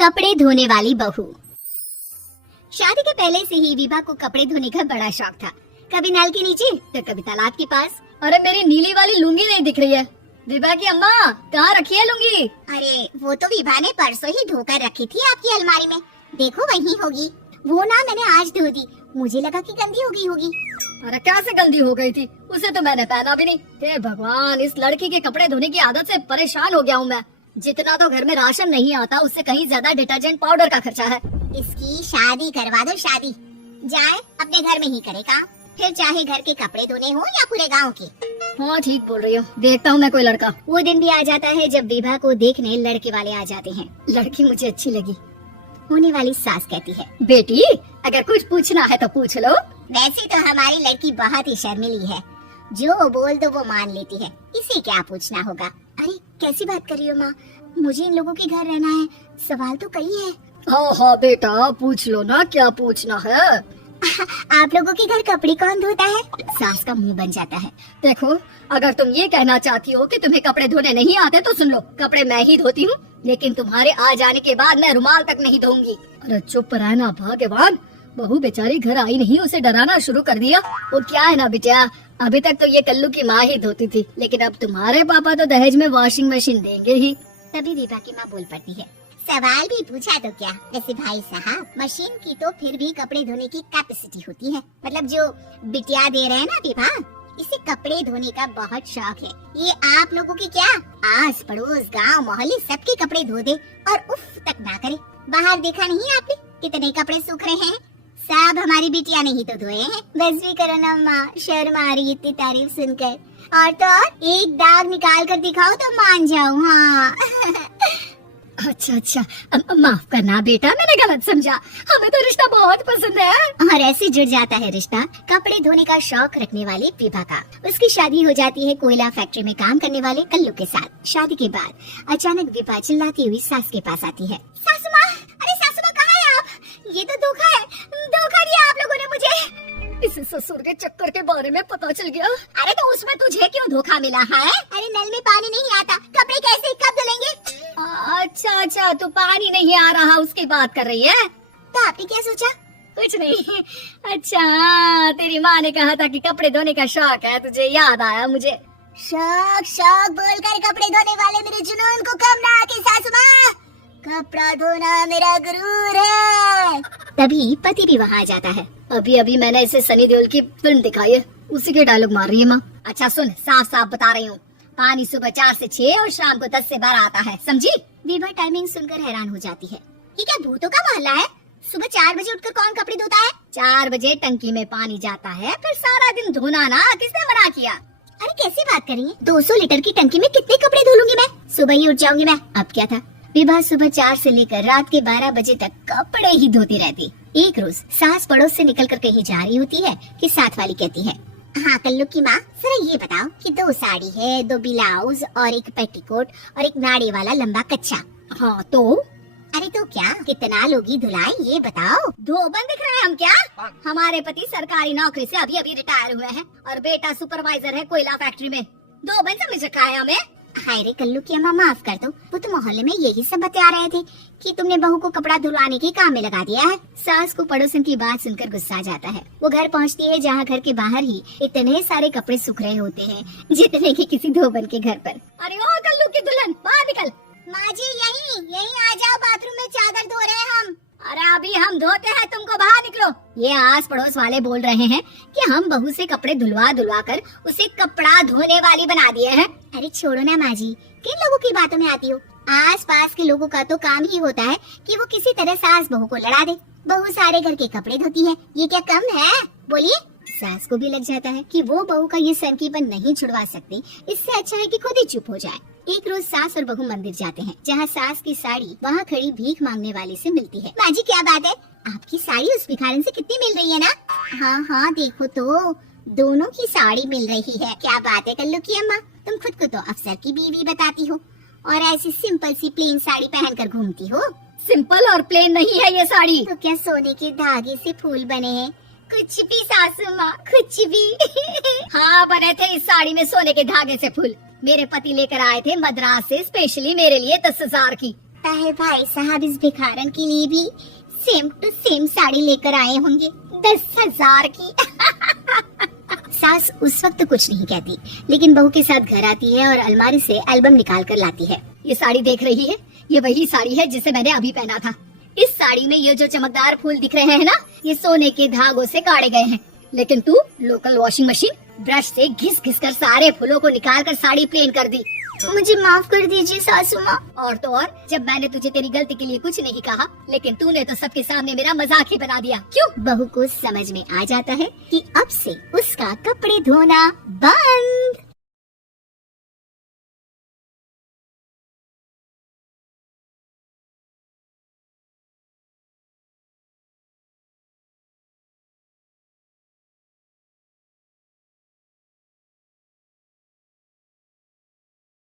कपड़े धोने वाली बहू। शादी के पहले से ही विभा को कपड़े धोने का बड़ा शौक था। कभी नल के नीचे तो कभी तालाब के पास। अरे मेरी नीली वाली लुंगी नहीं दिख रही है। विभा की अम्मा कहाँ रखी है लुंगी? अरे वो तो विभा ने परसों ही धोकर रखी थी आपकी अलमारी में, देखो वहीं होगी। वो ना मैंने आज धो दी, मुझे लगा कि गंदी हो गई होगी। अरे कैसे गंदी हो गई थी, उसे तो मैंने पहना भी नहीं। हे भगवान, इस लड़की के कपड़े धोने की आदत से परेशान हो गया हूँ मैं। जितना तो घर में राशन नहीं आता उससे कहीं ज्यादा डिटर्जेंट पाउडर का खर्चा है। इसकी शादी करवा दो, शादी जाए अपने घर में ही करे काम, फिर चाहे घर के कपड़े धोने हो या पूरे गांव के। हाँ ठीक बोल रही हो, देखता हूँ मैं कोई लड़का। वो दिन भी आ जाता है जब विभा को देखने लड़के वाले आ जाते हैं। लड़की मुझे अच्छी लगी। होने वाली सास कहती है, बेटी अगर कुछ पूछना है तो पूछ लो। वैसे तो हमारी लड़की बहुत ही शर्मीली है, जो बोल दो वो मान लेती है, इसे क्या पूछना होगा। अरे कैसी बात कर रही हो माँ, मुझे इन लोगों के घर रहना है, सवाल तो कई है। हाँ हाँ बेटा पूछ लो ना, क्या पूछना है। आप लोगों के घर कपड़े कौन धोता है? सास का मुंह बन जाता है। देखो अगर तुम ये कहना चाहती हो कि तुम्हें कपड़े धोने नहीं आते तो सुन लो, कपड़े मैं ही धोती हूँ, लेकिन तुम्हारे आ जाने के बाद मैं रुमाल तक नहीं धोऊंगी। अरे चुप रहना भगवान, बहू बेचारी घर आई नहीं, उसे डराना शुरू कर दिया। वो क्या है ना बेटा, अभी तक तो ये कल्लू की माँ ही धोती थी, लेकिन अब तुम्हारे पापा तो दहेज में वॉशिंग मशीन देंगे ही। तभी विभा की माँ बोल पड़ती है, सवाल भी पूछा तो क्या, वैसे भाई साहब मशीन की तो फिर भी कपड़े धोने की कैपेसिटी होती है। मतलब जो बिटिया दे रहे हैं ना विभा, इसे कपड़े धोने का बहुत शौक है। ये आप लोगों की क्या आस पड़ोस गांव मोहल्ले सबके कपड़े धो दे और उफ तक ना करे। बाहर देखा नहीं आपने कितने कपड़े सूख रहे हैं, सब हमारी बिटिया ने ही तो धोए हैं। बस भी करो ना माँ, शर्म आ रही इतनी तारीफ सुनकर। और तो और एक दाग निकाल कर दिखाओ तो मान जाऊँ। हाँ अच्छा अच्छा, माफ करना बेटा, मैंने गलत समझा, हमें तो रिश्ता बहुत पसंद है। और ऐसे जुड़ जाता है रिश्ता कपड़े धोने का शौक रखने वाली विभा का। उसकी शादी हो जाती है कोयला फैक्ट्री में काम करने वाले कल्लू के साथ। शादी के बाद अचानक विभा चिल्लाती हुई सास के पास आती है, सासू माँ, अरे सासू माँ कहाँ है आप? ये तो धोखा है, धोखा दिया आप लोगों ने मुझे। इस ससुर के चक्कर के बारे में पता चल गया। अरे तो उसमें तुझे क्यों धोखा मिला है? अरे नल में पानी नहीं आता, कपड़े कैसे कब धुलेंगे? अच्छा अच्छा, तू पानी नहीं आ रहा उसकी बात कर रही है? तो आपने क्या सोचा? कुछ नहीं। अच्छा तेरी माँ ने कहा था कि कपड़े धोने का शौक है, तुझे याद आया मुझे। शौक शौक बोलकर कपड़े धोने वाले मेरे जुनून को कम ना आके सासू माँ, कपड़ा धोना मेरा गुरूर है। तभी पति भी वहाँ आ जाता है। अभी अभी मैंने इसे सनी देओल की फिल्म दिखाई है, उसी के डायलॉग मार रही है माँ। अच्छा सुन, साफ साफ बता रही हूँ, पानी सुबह 4 से 6 और शाम को 10 से 12 आता है, समझी? विभा टाइमिंग सुनकर हैरान हो जाती है, ये क्या भूतों का मोहल्ला है? सुबह 4 बजे उठकर कौन कपड़े धोता है? 4 बजे टंकी में पानी जाता है, फिर सारा दिन धोना ना, किसने मना किया? अरे कैसी बात कर रही है, 200 लीटर की टंकी में कितने कपड़े धो लूंगी मैं? सुबह ही उठ जाऊंगी मैं। अब क्या था, विभा सुबह 4 से लेकर रात के 12 बजे तक कपड़े ही धोती रहती। एक रोज सास पड़ोस से निकलकर कहीं जा रही होती है कि साथ वाली कहती है, हाँ कल्लू की माँ, जरा ये बताओ कि 2 साड़ी है, 2 ब्लाउज और एक पेटीकोट और एक नाड़ी वाला लंबा कच्चा। हाँ तो? अरे तो क्या, कितना लोगी धुलाई ये बताओ? धोबन दिख रहे हैं हम क्या? हमारे पति सरकारी नौकरी से अभी अभी रिटायर हुए हैं और बेटा सुपरवाइजर है कोयला फैक्ट्री में। धोबन समझ रखा है हमें? हाय रे कल्लू की अम्मा, माफ कर दो, वो तो मोहल्ले में यही सब बता रहे थे कि तुमने बहू को कपड़ा धुलवाने के काम में लगा दिया है। सास को पड़ोसन की बात सुनकर गुस्सा आ जाता है। वो घर पहुंचती है जहाँ घर के बाहर ही इतने सारे कपड़े सूख रहे होते हैं जितने कि किसी धोबन के घर पर। अरे ओ कल्लू की दुल्हन, बाहर निकल। माँ जी यहीं आ जाओ, बाथरूम में चादर धो रहे हैं हम। अरे अभी हम धोते हैं, तुमको बाहर निकलो। ये आस पड़ोस वाले बोल रहे हैं कि हम बहू से कपड़े धुलवा कर उसे कपड़ा धोने वाली बना दिए हैं। अरे छोड़ो ना माँ जी, किन लोगों की बातों में आती हो? आस पास के लोगों का तो काम ही होता है कि वो किसी तरह सास बहू को लड़ा दे। बहू सारे घर के कपड़े धोती है, ये क्या कम है? बोलिए। सास को भी लग जाता है कि वो बहू का ये सनकीपन नहीं छुड़वा सकती, इससे अच्छा है कि खुद ही चुप हो जाए। एक रोज सास और बहू मंदिर जाते हैं, जहाँ सास की साड़ी वहाँ खड़ी भीख मांगने वाले से मिलती है। माँ जी क्या बात है, आपकी साड़ी उस भिखारन से कितनी मिल रही है ना? हाँ हाँ देखो तो, दोनों की साड़ी मिल रही है। क्या बात है कल्लू की अम्मा, तुम खुद को तो अफसर की बीवी बताती हो और ऐसी सिंपल सी प्लेन साड़ी पहनकर घूमती हो। सिंपल और प्लेन नहीं है ये साड़ी। तो क्या सोने के धागे से फूल बने हैं? कुछ भी सासू माँ, कुछ भी। हाँ बने थे इस साड़ी में सोने के धागे से फूल। मेरे पति लेकर आए थे मद्रास से स्पेशली मेरे लिए 10,000 की। लगता है भाई साहब इस भिखारन के लिए भी सेम टू सेम साड़ी लेकर आए होंगे 10,000 की। सास उस वक्त कुछ नहीं कहती, लेकिन बहू के साथ घर आती है और अलमारी से एल्बम निकाल कर लाती है। ये साड़ी देख रही है, ये वही साड़ी है जिसे मैंने अभी पहना था। इस साड़ी में ये जो चमकदार फूल दिख रहे हैं ना, ये सोने के धागों से काटे गए हैं। लेकिन तू लोकल वॉशिंग मशीन ब्रश से घिस घिस कर सारे फूलों को निकाल कर साड़ी प्लेन कर दी। मुझे माफ कर दीजिए सासू माँ। और तो और, जब मैंने तुझे तेरी गलती के लिए कुछ नहीं कहा, लेकिन तूने तो सबके सामने मेरा मजाक ही बना दिया। क्यों? बहू को समझ में आ जाता है कि अब से उसका कपड़े धोना बंद।